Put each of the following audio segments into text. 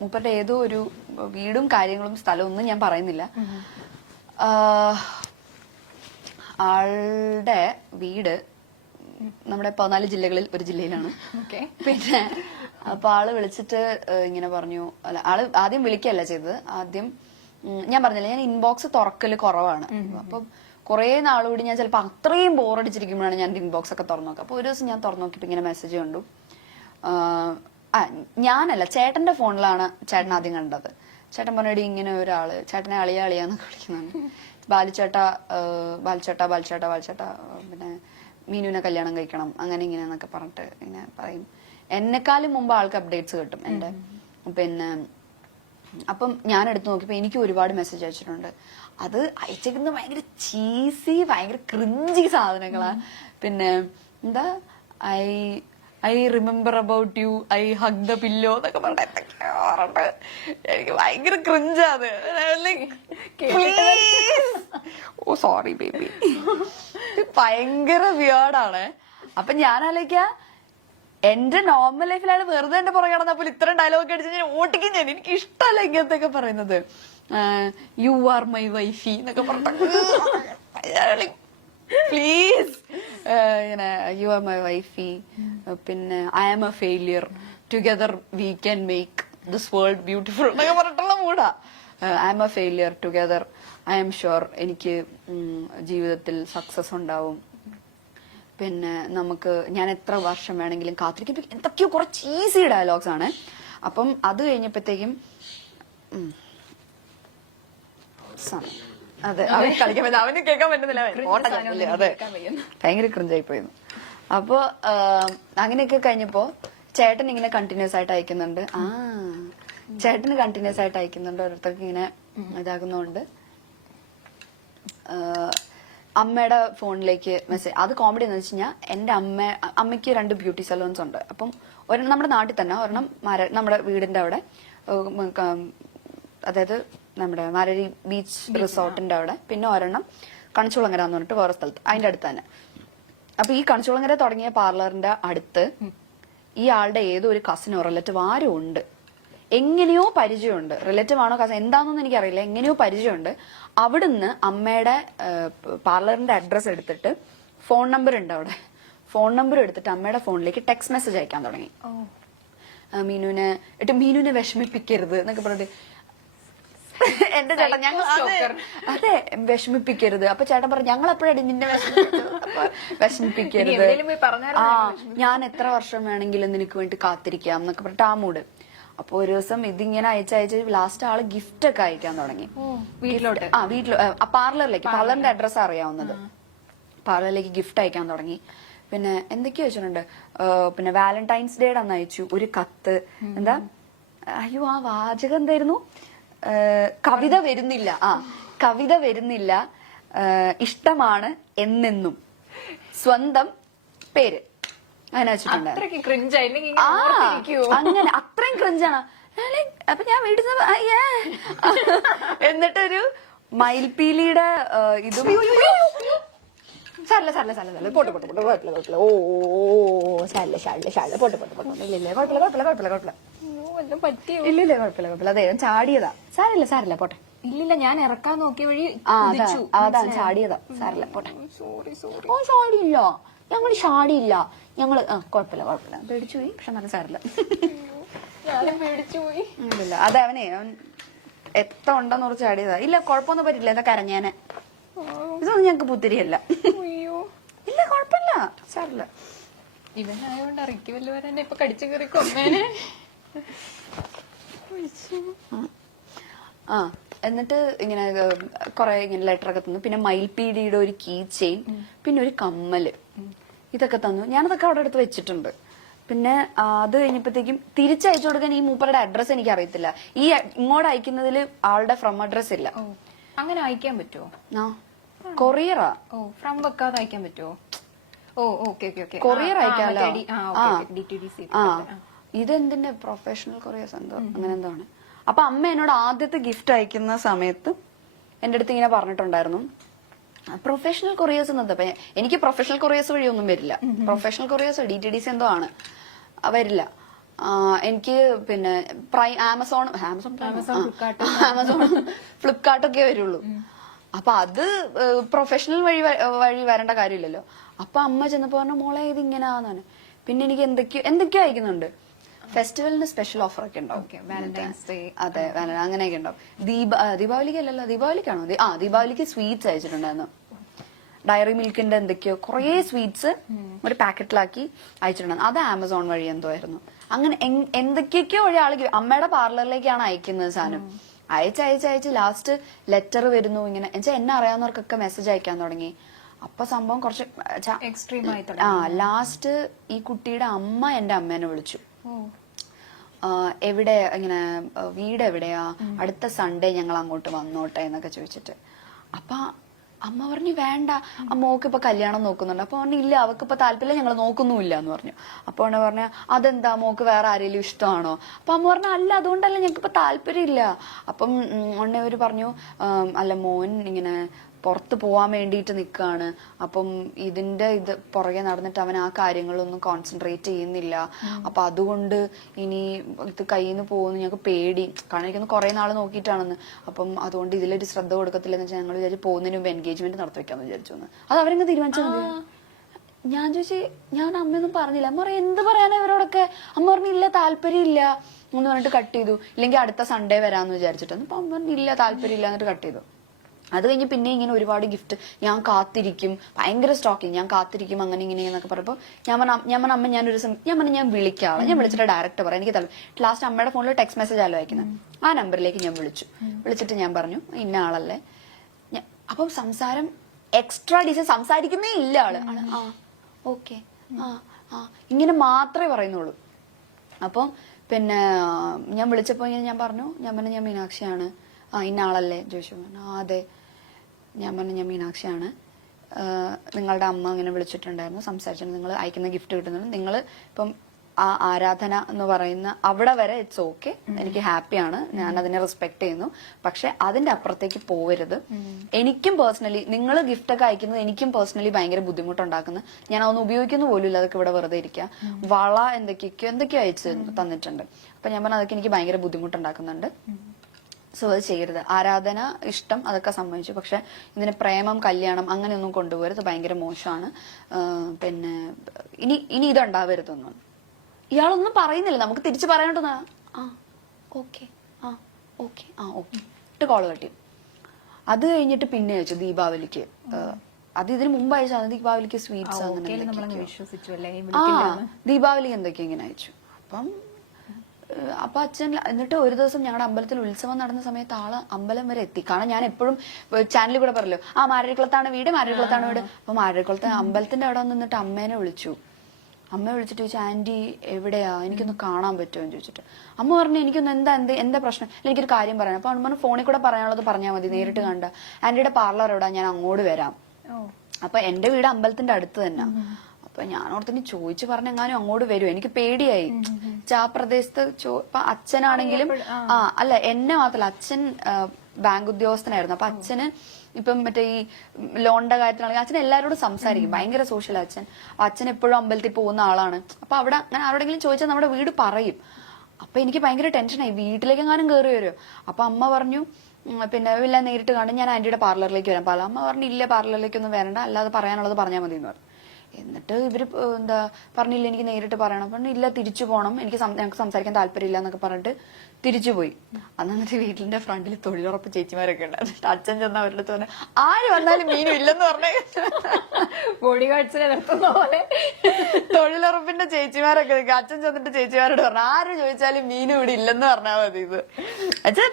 മൂപ്പരുടെ ഏതോ ഒരു വീടും കാര്യങ്ങളും സ്ഥലവും ഒന്നും ഞാൻ പറയുന്നില്ല. ആളുടെ വീട് നമ്മുടെ 14 ജില്ലകളിൽ ഒരു ജില്ലയിലാണ്. പിന്നെ അപ്പൊ ആള് വിളിച്ചിട്ട് ഇങ്ങനെ പറഞ്ഞു, അല്ല ആള് ആദ്യം വിളിക്കല്ല ചെയ്തത്, ആദ്യം ഞാൻ പറഞ്ഞില്ല ഞാൻ ഇൻബോക്സ് തുറക്കല് കുറവാണ്. അപ്പൊ കുറെ നാളുകൂടി ഞാൻ ചിലപ്പോ അത്രയും ബോറടിച്ചിരിക്കുമ്പോഴാണ് ഞാൻ ഇൻബോക്സ് ഒക്കെ തുറന്നു നോക്കുക. അപ്പൊ ഒരു ദിവസം ഞാൻ തുറന്നു നോക്കിയപ്പോ ഇങ്ങനെ മെസ്സേജ് കണ്ടു. ഞാനല്ല, ചേട്ടന്റെ ഫോണിലാണ് ചേട്ടൻ ആദ്യം കണ്ടത്. ചേട്ടൻ പറഞ്ഞിട്ട് ഇങ്ങനെ ഒരാള് ചേട്ടനെ അളിയാന്നൊക്കെ വിളിക്കുന്നതാണ്. ബാലിച്ചേട്ട പിന്നെ മീനുവിനെ കല്യാണം കഴിക്കണം അങ്ങനെ ഇങ്ങനെ എന്നൊക്കെ പറഞ്ഞിട്ട് ഇങ്ങനെ പറയും. എന്നെക്കാളും മുമ്പ് ആൾക്ക് അപ്ഡേറ്റ്സ് കിട്ടും എന്റെ. പിന്നെ അപ്പം ഞാൻ എടുത്തു നോക്കിയപ്പോ എനിക്ക് ഒരുപാട് മെസ്സേജ് അയച്ചിട്ടുണ്ട്. അത് അയച്ചേക്കുന്നത് ഭയങ്കര ചീസി, ഭയങ്കര ക്രിഞ്ചി സാധനങ്ങളാ. പിന്നെ എന്താ I remember about you, I hug the pillow എന്നൊക്കെ പറഞ്ഞിട്ട് എനിക്ക് ഭയങ്കര ക്രിഞ്ചാത്. ഓ സോറി ബേബി, ഭയങ്കര വിയേർഡാണ്. അപ്പൊ ഞാൻ ആലോചിക്ക എന്റെ നോർമൽ ലൈഫിലാണ് വെറുതെ എന്റെ പുറകെ നടന്നപ്പോൾ ഇത്രയും ഡയലോഗ് അടിച്ച് ഞാൻ ഓട്ടിക്കും. എനിക്ക് ഇഷ്ടമല്ല ഇങ്ങനത്തെ ഒക്കെ പറയുന്നത്. യു ആർ മൈ വൈഫി എന്നൊക്കെ പറഞ്ഞ പ്ലീസ്, ഇങ്ങനെ യു ആർ മൈ വൈഫി, പിന്നെ I am a failure, together we can make this world beautiful എന്നൊക്കെ പറഞ്ഞിട്ടുള്ള മൂടാ. I am a failure, together I am sure എനിക്ക് ജീവിതത്തിൽ സക്സസ് ഉണ്ടാവും. പിന്നെ നമുക്ക് ഞാൻ എത്ര വർഷം വേണമെങ്കിലും കാത്തിരിക്കും. എന്തൊക്കെയോ കുറച്ച് ഈസി ഡയലോഗ്സ് ആണ്. അപ്പം അത് കഴിഞ്ഞപ്പോഴത്തേക്കും അതെ അവന് കളിക്കാൻ പറ്റില്ല, അവന് കേൾക്കാൻ പറ്റുന്നില്ല. അതെ ഭയങ്കര ക്രിഞ്ചായി പോയിരുന്നു. അപ്പൊ അങ്ങനെയൊക്കെ കഴിഞ്ഞപ്പോ ചേട്ടൻ ഇങ്ങനെ കണ്ടിന്യൂസ് ആയിട്ട് അയക്കുന്നുണ്ട്. ചേട്ടന് കണ്ടിന്യൂസ് ആയിട്ട് അയക്കുന്നുണ്ട്. ഓരോരുത്തർക്ക് ഇങ്ങനെ ഇതാകുന്നോണ്ട് അമ്മയുടെ ഫോണിലേക്ക് മെസ്സേജ്. അത് കോമഡി എന്ന് വെച്ച് കഴിഞ്ഞാൽ എന്റെ അമ്മയ്ക്ക് 2 ബ്യൂട്ടി സലൂൺസ് ഉണ്ട്. അപ്പം ഒരെണ്ണം നമ്മുടെ നാട്ടിൽ തന്നെ, ഒരെണ്ണം നമ്മുടെ വീടിന്റെ അവിടെ, അതായത് നമ്മുടെ മാരരി ബീച്ച് റിസോർട്ടിന്റെ അവിടെ, പിന്നെ ഒരെണ്ണം കണിച്ചുളങ്ങര എന്ന് പറഞ്ഞിട്ട് വേറെ സ്ഥലത്ത്, അതിന്റെ അടുത്ത് തന്നെ. അപ്പൊ ഈ കണിച്ചുളങ്ങര തുടങ്ങിയ പാർലറിന്റെ അടുത്ത് ഈ ആളുടെ ഏതോ ഒരു കസിനോ റിലേറ്റീവ് ആരും ഉണ്ട്. എങ്ങനെയോ പരിചയമുണ്ട്. റിലേറ്റീവ് ആണോ കസിൻ എന്താണെന്നൊന്നും എനിക്കറിയില്ല. എങ്ങനെയോ പരിചയമുണ്ട്. അവിടുന്ന് അമ്മയുടെ പാർലറിന്റെ അഡ്രസ് എടുത്തിട്ട് ഫോൺ നമ്പർ ഉണ്ട് അവിടെ. ഫോൺ നമ്പർ എടുത്തിട്ട് അമ്മയുടെ ഫോണിലേക്ക് ടെക്സ്റ്റ് മെസ്സേജ് അയക്കാൻ തുടങ്ങി. മീനുവിനെ വിഷമിപ്പിക്കരുത് എന്നൊക്കെ പറഞ്ഞിട്ട് എന്റെ ചേട്ടൻ ഞങ്ങൾ അതെ വിഷമിപ്പിക്കരുത്. അപ്പൊ ചേട്ടൻ പറഞ്ഞു ഞങ്ങൾ എപ്പോഴാണ് നിന്നെ വിഷമിപ്പിക്കരുത്, ഞാൻ എത്ര വർഷം വേണമെങ്കിലും നിനക്ക് വേണ്ടി കാത്തിരിക്കാം എന്നൊക്കെ പറഞ്ഞിട്ട് ആ മൂഡ്. അപ്പൊ ഒരു ദിവസം ഇതിങ്ങനെ അയച്ചയച്ച് ലാസ്റ്റ് ആള് ഗിഫ്റ്റ് ഒക്കെ അയക്കാൻ തുടങ്ങി വീട്ടിലോട്ട്. പാർലറിന്റെ അഡ്രസ് അറിയാവുന്നത്. പാർലറിലേക്ക് ഗിഫ്റ്റ് അയക്കാൻ തുടങ്ങി. പിന്നെ എന്തൊക്കെയോ വെച്ചിട്ടുണ്ട്. പിന്നെ വാലന്റൈൻസ് ഡേയുടെ അന്ന് അയച്ചു ഒരു കത്ത്. എന്താ അയ്യോ ആ വാചകം എന്തായിരുന്നു? കവിത വരുന്നില്ല, ഇഷ്ടമാണ് എന്നെന്നും, സ്വന്തം പേര്, അങ്ങനെ വെച്ചിട്ടുണ്ട്. അങ്ങനെ അത്രയും ക്രിഞ്ചാണ്. അപ്പൊ ഞാൻ വീട്ടിൽ എന്നിട്ടൊരു മയിൽപീലിയുടെ ഇതും സാരല്ല പോട്ടെ ഓ സാരല്ല പോട്ടെ കുഴപ്പമില്ല ഇല്ല കുഴപ്പമില്ല. അതെ ചാടിയതാ. സാരല്ല പോട്ടെ. ഇല്ലില്ല ഞാൻ ഇറക്കാൻ നോക്കിയ വഴി അതാ ചാടിയതാ. സാരല്ല പോട്ടെ. ഓ ചാടിയില്ല, ഞങ്ങൾ ചാടിയില്ല, ഞങ്ങള് കുഴപ്പമില്ല പേടിച്ചു പോയി. പക്ഷെ നല്ല സാരല്ല. പേടിച്ചുപോയി. ഇല്ല അതെ അവൻ എത്ര ഉണ്ടെന്ന് കുറച്ച് ചാടിയതാ. ഇല്ല കുഴപ്പമൊന്നും പറ്റില്ല. എന്താ കരഞ്ഞാനെ? ഇതൊന്നും ഞങ്ങക്ക് പുത്തിരിയല്ല. ഇല്ല കുഴപ്പമില്ല, സാരല്ല. ഇവനായോണ്ട് ഇറക്കി വല്ലവരെ ഇപ്പൊ കടിച്ചു കയറി കൊന്നേനെ. എന്നിട്ട് ഇങ്ങനെ കൊറേ ഇങ്ങനെ ലെറ്റർ ഒക്കെ തന്നു. പിന്നെ മയിൽപീടിയുടെ ഒരു കീ ചെയിൻ, പിന്നെ ഒരു കമ്മല്, ഇതൊക്കെ തന്നു. ഞാനതൊക്കെ അവിടെ അടുത്ത് വെച്ചിട്ടുണ്ട്. പിന്നെ അത് കഴിഞ്ഞപ്പോഴത്തേക്കും തിരിച്ചയച്ചു കൊടുക്കാൻ ഈ മൂപ്പറുടെ അഡ്രസ് എനിക്ക് അറിയത്തില്ല. ഈ ഇങ്ങോട്ട് അയക്കുന്നതിൽ ആളുടെ ഫ്രം അഡ്രസ് ഇല്ല. അങ്ങനെ അയക്കാൻ പറ്റുമോ? കൊറിയറാ. ഫ്രം വെക്കാതെ അയക്കാൻ പറ്റുമോ? കൊറിയർ അയക്കാമല്ലോ. ഇതെന്തിന്റെ പ്രൊഫഷണൽ കൊറിയേഴ്സ് എന്തോ അങ്ങനെ എന്തോ ആണ്. അപ്പൊ അമ്മ എന്നോട് ആദ്യത്തെ ഗിഫ്റ്റ് അയക്കുന്ന സമയത്ത് എന്റെ അടുത്ത് ഇങ്ങനെ പറഞ്ഞിട്ടുണ്ടായിരുന്നു പ്രൊഫഷണൽ കൊറിയേഴ്സ് എന്നത്. എനിക്ക് പ്രൊഫഷണൽ കൊറിയേഴ്സ് വഴിയൊന്നും വരില്ല. പ്രൊഫഷണൽ കൊറിയേഴ്സ് DTDC എന്തോ ആണ്, വരില്ല. എനിക്ക് പിന്നെ ആമസോൺ ഫ്ലിപ്കാർട്ടൊക്കെ വരുള്ളൂ. അപ്പൊ അത് പ്രൊഫഷണൽ വഴി വരേണ്ട കാര്യമില്ലല്ലോ. അപ്പൊ അമ്മ ചെന്നപ്പോ പറഞ്ഞു മോളെ ഇത് ഇങ്ങനെയാന്നാണ്. പിന്നെ എനിക്ക് എന്തൊക്കെയോ അയക്കുന്നുണ്ട്. ഫെസ്റ്റിവലിന് സ്പെഷ്യൽ ഓഫർ ഒക്കെ ഉണ്ടാവും. അതെ, അങ്ങനെയൊക്കെ ഉണ്ടാവും. ദീപാവലിക്ക് അല്ലല്ലോ, ദീപാവലിക്കാണോ? ദീപാവലിക്ക് സ്വീറ്റ്സ് അയച്ചിട്ടുണ്ടായിരുന്നു. ഡയറി മിൽക്കിന്റെ എന്തൊക്കെയോ കുറേ സ്വീറ്റ്സ് ഒരു പാക്കറ്റിലാക്കി അയച്ചിട്ടുണ്ടായിരുന്നു. അത് ആമസോൺ വഴി എന്തോ ആയിരുന്നു. അങ്ങനെ എന്തൊക്കെയൊക്കെയോ വഴി ആൾക്ക് അമ്മയുടെ പാർലറിലേക്കാണ് അയക്കുന്നത് സാധനം. അയച്ച് ലാസ്റ്റ് ലെറ്റർ വരുന്നു. ഇങ്ങനെ എന്നെ അറിയാവുന്നവർക്കൊക്കെ മെസ്സേജ് അയക്കാൻ തുടങ്ങി. അപ്പൊ സംഭവം കുറച്ച് എക്സ്ട്രീം ആയി. ലാസ്റ്റ് ഈ കുട്ടിയുടെ അമ്മ എന്റെ അമ്മേനെ വിളിച്ചു. എവിടെ ഇങ്ങനെ വീട് എവിടെയാ, അടുത്ത സൺഡേ ഞങ്ങൾ അങ്ങോട്ട് വന്നോട്ടെ എന്നൊക്കെ ചോദിച്ചിട്ട്. അപ്പൊ അമ്മ പറഞ്ഞു വേണ്ട, മോക്ക് ഇപ്പൊ കല്യാണം നോക്കുന്നുണ്ട്. അപ്പൊ പറഞ്ഞു ഇല്ല, അവക്ക് ഇപ്പൊ താല്പര്യം, ഞങ്ങൾ നോക്കുന്നുമില്ല എന്ന് പറഞ്ഞു. അപ്പൊ അവനെ പറഞ്ഞ അതെന്താ, മോക്ക് വേറെ ആരെങ്കിലും ഇഷ്ടമാണോ? അപ്പൊ അമ്മ പറഞ്ഞു അല്ല, അതുകൊണ്ടല്ല, ഞങ്ങൾക്ക് ഇപ്പൊ താല്പര്യമില്ല. അപ്പം അവര് പറഞ്ഞു അല്ല, മോൻ ഇങ്ങനെ പുറത്ത് പോവാൻ വേണ്ടിയിട്ട് നിൽക്കുകയാണ്. അപ്പം ഇത് പുറകെ നടന്നിട്ട് അവൻ ആ കാര്യങ്ങളൊന്നും കോൺസെൻട്രേറ്റ് ചെയ്യുന്നില്ല. അപ്പൊ അതുകൊണ്ട് ഇനി ഇത് കയ്യിൽ നിന്ന് പോകുന്നു ഞങ്ങൾക്ക് പേടി. കാരണം എനിക്കൊന്ന് കുറെ നാൾ നോക്കിയിട്ടാണെന്ന്. അപ്പം അതുകൊണ്ട് ഇതിലൊരു ശ്രദ്ധ കൊടുക്കത്തില്ലെന്ന് വെച്ചാൽ ഞങ്ങൾ വിചാരിച്ചു പോകുന്നതിന് മുമ്പ് എൻഗേജ്മെന്റ് നടത്തി വെക്കാന്ന് വിചാരിച്ചു. അത് അവരെങ്ങനെ തീരുമാനിച്ചാൽ മതി. ഞാൻ ചോദിച്ചു, ഞാൻ അമ്മയൊന്നും പറഞ്ഞില്ല. അമ്മ പറയാം എന്ത് പറയാനാ ഇവരോടൊക്കെ? അമ്മ പറഞ്ഞു ഇല്ല, താല്പര്യം ഇല്ല എന്ന് പറഞ്ഞിട്ട് കട്ട് ചെയ്തു. ഇല്ലെങ്കിൽ അടുത്ത സൺഡേ വരാന്ന് വിചാരിച്ചിട്ട്. അപ്പൊ അമ്മ പറഞ്ഞു ഇല്ല, താല്പര്യം ഇല്ല എന്നിട്ട് കട്ട് ചെയ്തു. അത് കഴിഞ്ഞ് പിന്നെ ഇങ്ങനെ ഒരുപാട് ഗിഫ്റ്റ് ഞാൻ കാത്തിരിക്കും, ഭയങ്കര സ്റ്റോക്കിങ്, ഞാൻ കാത്തിരിക്കും അങ്ങനെ ഇങ്ങനെ എന്നൊക്കെ പറഞ്ഞപ്പോ ഞാൻ അമ്മ ഞാൻ വിളിക്കാം. ഞാൻ വിളിച്ചിട്ട് ഡയറക്റ്റ് പറയാം എനിക്ക് താല്പര്യം. ലാസ്റ്റ് അമ്മയുടെ ഫോണിൽ ടെക്സ്റ്റ് മെസ്സേജ് ആലോ അയക്കുന്നത്. ആ നമ്പറിലേക്ക് ഞാൻ വിളിച്ചിട്ട് ഞാൻ പറഞ്ഞു ഇന്ന ആളല്ലേ. അപ്പം സംസാരം എക്സ്ട്രാ ഡീസൽ സംസാരിക്കുന്നേ ഇല്ല ആള്. ആ ഓക്കെ ഇങ്ങനെ മാത്രമേ പറയുന്നുള്ളൂ. അപ്പം പിന്നെ ഞാൻ വിളിച്ചപ്പോ ഇങ്ങനെ ഞാൻ പറഞ്ഞു ഞാൻ മീനാക്ഷിയാണ്. ഇന്ന ആളല്ലേ ചോദിച്ചു. അതെ. ഞാൻ പറഞ്ഞു ഞാൻ മീനാക്ഷിയാണ്. നിങ്ങളുടെ അമ്മ ഇങ്ങനെ വിളിച്ചിട്ടുണ്ടായിരുന്നു, സംസാരിച്ചിട്ടുണ്ട്. നിങ്ങൾ അയക്കുന്ന ഗിഫ്റ്റ് കിട്ടുന്നുണ്ട്. നിങ്ങൾ ഇപ്പം ആ ആരാധന എന്ന് പറയുന്ന അവിടെ വരെ ഇറ്റ്സ് ഓക്കെ, എനിക്ക് ഹാപ്പിയാണ്, ഞാൻ അതിനെ റെസ്പെക്ട് ചെയ്യുന്നു. പക്ഷെ അതിന്റെ അപ്പുറത്തേക്ക് പോവരുത്. എനിക്കും പേഴ്സണലി നിങ്ങൾ ഗിഫ്റ്റ് ഒക്കെ അയക്കുന്നത് എനിക്കും പേഴ്സണലി ഭയങ്കര ബുദ്ധിമുട്ടുണ്ടാക്കുന്നത്. ഞാൻ അതൊന്നും ഉപയോഗിക്കുന്ന പോലും ഇല്ല. അതൊക്കെ ഇവിടെ വെറുതെ ഇരിക്കുക. വള എന്തൊക്കെയോ അയച്ചു തന്നിട്ടുണ്ട്. അപ്പൊ ഞാൻ പറഞ്ഞു അതൊക്കെ എനിക്ക് ഭയങ്കര ബുദ്ധിമുട്ടുണ്ടാക്കുന്നുണ്ട്. സോ അത് ചെയ്യരുത്. ആരാധന, ഇഷ്ടം അതൊക്കെ സമ്മതിച്ചു. പക്ഷെ ഇതിന് പ്രേമം, കല്യാണം അങ്ങനെയൊന്നും കൊണ്ടുപോകരുത്, ഭയങ്കര മോശമാണ്. പിന്നെ ഇനി ഇതുണ്ടാവരുതൊന്നും. ഇയാളൊന്നും പറയുന്നില്ല, നമുക്ക് തിരിച്ചു പറയാനോട്ടൊന്നാ. ഓക്കെ ഇട്ട് കോള് കട്ടി. അത് കഴിഞ്ഞിട്ട് പിന്നെ അയച്ചു ദീപാവലിക്ക്. അത് ഇതിന് മുമ്പ് അയച്ചു. അത് ദീപാവലിക്ക് സ്വീറ്റ്സ് അങ്ങനെ ദീപാവലിക്ക് എന്തൊക്കെയോ ഇങ്ങനെ അയച്ചു. അപ്പൊ അച്ഛൻ എന്നിട്ട് ഒരു ദിവസം ഞങ്ങളുടെ അമ്പലത്തിൽ ഉത്സവം നടന്ന സമയത്ത് ആള് അമ്പലം വരെ എത്തി. കാരണം ഞാൻ എപ്പോഴും ചാനലിൽ കൂടെ പറയല്ലോ മാരരിക്കുളത്താണ് വീട്. അപ്പൊ മാരരിക്കുളത്ത് അമ്പലത്തിന്റെ അവിടെ നിന്നിട്ട് അമ്മേനെ വിളിച്ചു. അമ്മ വിളിച്ചിട്ട് ചോദിച്ചു ആന്റി എവിടെയാ, എനിക്കൊന്ന് കാണാൻ പറ്റുമോ എന്ന് ചോദിച്ചിട്ട്. അമ്മ പറഞ്ഞു എനിക്കൊന്ന് എന്താ പ്രശ്നം, എനിക്കൊരു കാര്യം പറയാം. അപ്പൊ അമ്മ ഫോണിൽ കൂടെ പറയാനുള്ളത് പറഞ്ഞാൽ മതി, നേരിട്ട് കണ്ട. ആന്റിയുടെ പാർലർ എവിടാ, ഞാൻ അങ്ങോട്ട് വരാം. അപ്പൊ എന്റെ വീട് അമ്പലത്തിന്റെ അടുത്ത് തന്നെ. അപ്പൊ ഞാനോർത്തിന് ചോദിച്ചു പറഞ്ഞെങ്ങാനും അങ്ങോട്ട് വരും. എനിക്ക് പേടിയായി. ആ പ്രദേശത്ത് അച്ഛനാണെങ്കിലും അല്ല എന്നെ മാത്രല്ല, അച്ഛൻ ബാങ്ക് ഉദ്യോഗസ്ഥനായിരുന്നു. അപ്പൊ അച്ഛന് ഇപ്പം മറ്റേ ഈ ലോണിന്റെ കാര്യത്തിലാണെങ്കിൽ അച്ഛൻ എല്ലാവരോടും സംസാരിക്കും, ഭയങ്കര സോഷ്യൽ അച്ഛൻ. അച്ഛൻ എപ്പോഴും അമ്പലത്തിൽ പോകുന്ന ആളാണ്. അപ്പൊ അവിടെ ഞാൻ ആരോടെങ്കിലും ചോദിച്ചാൽ നമ്മുടെ വീട് പറയും. അപ്പൊ എനിക്ക് ഭയങ്കര ടെൻഷനായി, വീട്ടിലേക്ക് എങ്ങാനും കയറി വരുമോ. അപ്പൊ അമ്മ പറഞ്ഞു പിന്നെ ഇല്ല, നേരിട്ട് കാണും, ഞാൻ ആന്റിയുടെ പാർലറിലേക്ക് വരാം. അമ്മ പറഞ്ഞു ഇല്ല, പാർലറിലേക്കൊന്നും വരണ്ട, അല്ലാതെ പറയാനുള്ളത് പറഞ്ഞാൽ മതി എന്ന് പറഞ്ഞു. എന്നിട്ട് ഇവര് പറഞ്ഞില്ല എനിക്ക് നേരിട്ട് പറയണം. പറഞ്ഞു ഇല്ല, തിരിച്ചു പോകണം, ഞങ്ങൾക്ക് സംസാരിക്കാൻ താല്പര്യമില്ല എന്നൊക്കെ പറഞ്ഞിട്ട് തിരിച്ചു പോയി. എന്നിട്ട് വീട്ടിന്റെ ഫ്രണ്ടിൽ തൊഴിലുറപ്പ് ചേച്ചിമാരൊക്കെ ഉണ്ടായിരുന്നു. അച്ഛൻ ചെന്ന അവരുടെ അടുത്ത് പറഞ്ഞു ആര് വന്നാലും മീനും ഇല്ലെന്ന് പറഞ്ഞേ. ബോഡി ഗാർഡ്സിനെ നിർത്തുന്ന പോലെ തൊഴിലുറപ്പിന്റെ ചേച്ചിമാരൊക്കെ നിൽക്കുക. അച്ഛൻ ചെന്നിട്ട് ചേച്ചിമാരോട് പറഞ്ഞു ആര് ചോദിച്ചാലും മീനും ഇവിടെ ഇല്ലെന്ന് പറഞ്ഞാൽ മതി. ഇത് അച്ഛൻ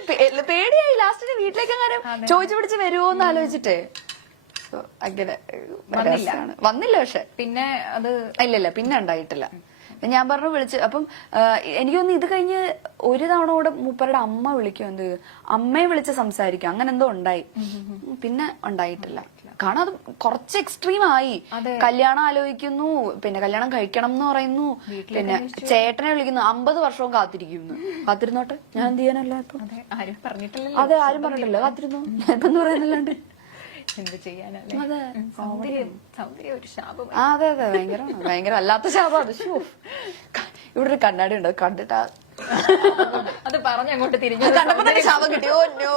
പേടിയായി. ലാസ്റ്റിന് വീട്ടിലേക്ക് എങ്ങാനും ചോദിച്ചു പിടിച്ച് വരുമോന്ന് ആലോചിച്ചിട്ടേ അങ്ങനെ വന്നില്ല. പക്ഷെ പിന്നെ അത് ഇല്ല പിന്നെ ഉണ്ടായിട്ടില്ല. ഞാൻ പറഞ്ഞു വിളിച്ച്. അപ്പം എനിക്കൊന്ന് ഇത് കഴിഞ്ഞ് ഒരു തവണ കൂടെ മൂപ്പരുടെ അമ്മ വിളിക്കും, അമ്മയെ വിളിച്ച് സംസാരിക്കും, അങ്ങനെ എന്തോ ഉണ്ടായി. പിന്നെ ഉണ്ടായിട്ടില്ല. കാരണം അത് കുറച്ച് എക്സ്ട്രീം ആയി. കല്യാണം ആലോചിക്കുന്നു, പിന്നെ കല്യാണം കഴിക്കണം എന്ന് പറയുന്നു, പിന്നെ ചേട്ടനെ വിളിക്കുന്നു, 50 വർഷവും കാത്തിരുന്നോട്ടെ, ഞാൻ എന്ത് ചെയ്യാനല്ല. അതെ, ആരും പറഞ്ഞിട്ടില്ല, കാത്തിരുന്നു ഞാനിപ്പം പറയാനല്ലാണ്ട് എന്ത് ചെയ്യാനല്ലേ. അതെ, സൗന്ദര്യം ഒരു ശാപം. അതെ ഭയങ്കര അല്ലാത്ത ശാപം അത്. ഇവിടെ ഒരു കണ്ണാടി ഉണ്ട്, അത് കണ്ടിട്ടാ അത് പറഞ്ഞ് അങ്ങോട്ട് തിരിഞ്ഞു കണ്ടപ്പോ തന്നെ ശാപം കിട്ടി. Oh no.